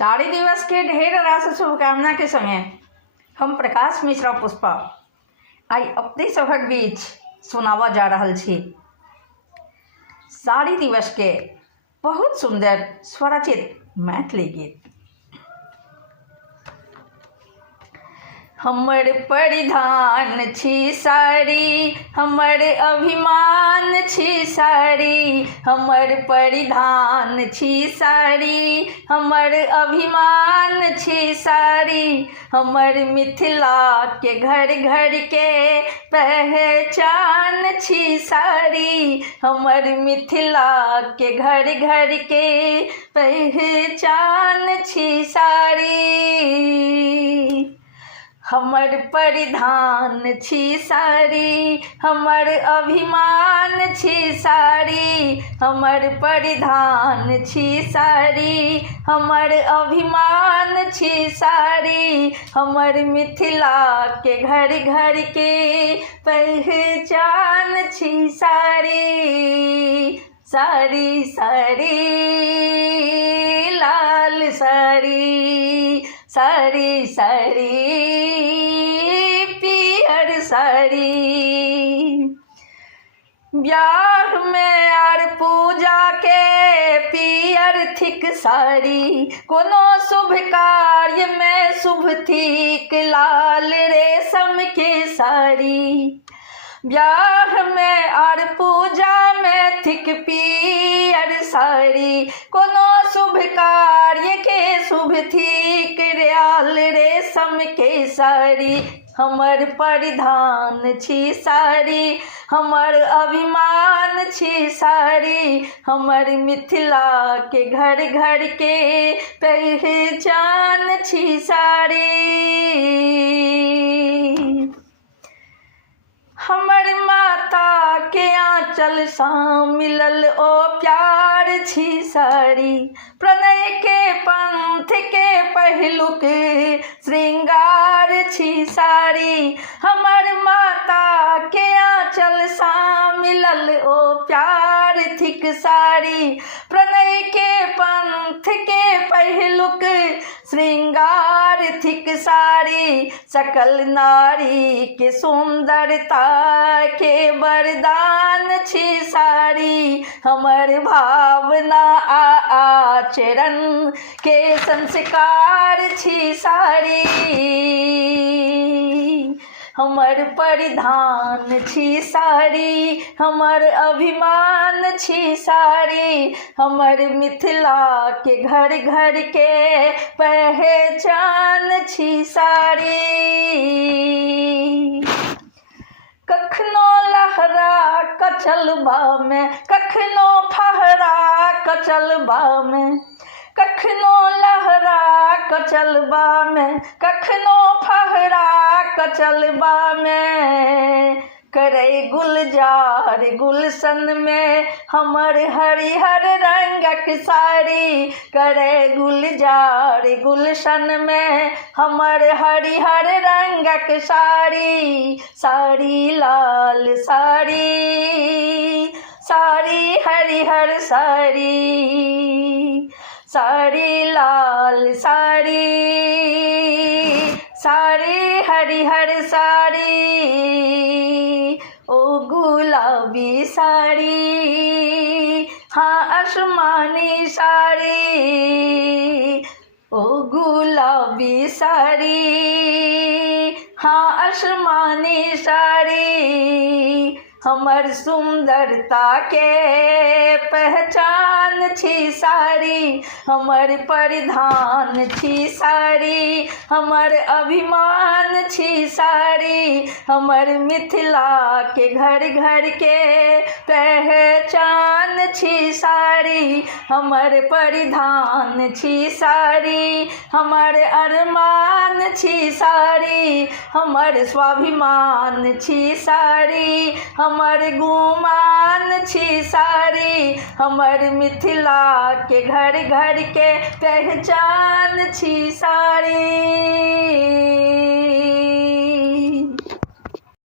साड़ी दिवस के ढेर रास शुभकामना के संगे हम प्रकाश मिश्रा पुष्पा आई अपने सभक बीच सुनावा जा रहल छी साड़ी दिवस के बहुत सुंदर स्वरचित मैथिली गीत। हमर परिधान छी साड़ी, हमर अभिमान छी साड़ी, हमर परिधान छी साड़ी, हमर अभिमान छी साड़ी, हमर मिथिला के घर घर के पहचान छी साड़ी, हमर मिथिला के घर घर के पहचान छी साड़ी। हमर परिधान छी साड़ी, हमर अभिमान छी साड़ी, हमर परिधान छी साड़ी, हमर अभिमान छी साड़ी, हमर मिथिला के घर घर के पहचान छी साड़ी। साड़ी साड़ी लाल साड़ी, साड़ी साड़ी पियर साड़ी, ब्याह में आर पूजा के पियर थिक साड़ी, कोनो शुभ कार्य में शुभ थिक लाल रेशम के साड़ी। ब्याह में और पूजा में थिक पियर साड़ी, कोनो शुभ कार्य के शुभ थिक लाल रेशम के साड़ी। हमर परिधान छी साड़ी, हमर अभिमान छी साड़ी, हमर मिथिला के घर घर के पहचान छी साड़ी। हमर माता के आंचल सा मिलल ओ प्यार छी साड़ी, प्रणय के पंथ के पहलुक श्रृंगार छी साड़ी। हमर माता के आंचल सा मिलल ओ प्यार थिक साड़ी, प्रणय के पंथ के पहलुक श्रृंगार थिक साड़ी। सकल नारी के सुंदरता के वरदान छी साड़ी, हमर भावना आचरण के संस्कार छी साड़ी। हमर परिधान छी साड़ी, हमर अभिमान छी साड़ी, हमर मिथिला के घर घर के पहचान छी साड़ी। कखनो लहरा कचलबा में, कखनो फहरा कचलबा में, कखनो लहरा कचलबा में, कखनो फहरा कचलबा में। करे गुलजार गुलशन में हमर हरिहर रंगक साड़ी, करे गुलजार गुलशन में हमर हरिहर रंगक साड़ी। साड़ी लाल साड़ी, साड़ी हरिहर साड़ी, साड़ी लाल साड़ी, साड़ी हरिहर साड़ी। ओ गुलाबी साड़ी, हाँ आसमानी साड़ी, ओ गुलाबी साड़ी, हाँ आसमानी साड़ी। हमर सुंदरता के पहचान छी साड़ी, हमर परिधान छी साड़ी, हमर अभिमान छी साड़ी, हमर मिथिला के घर घर के पहचान छी साड़ी। हमर परिधान छी साड़ी, हमर अरमान छी साड़ी, हमर स्वाभिमान छी साड़ी, हमर गुमान छी साड़ी, हमर मिथिला के घर घर के पहचान छी साड़ी।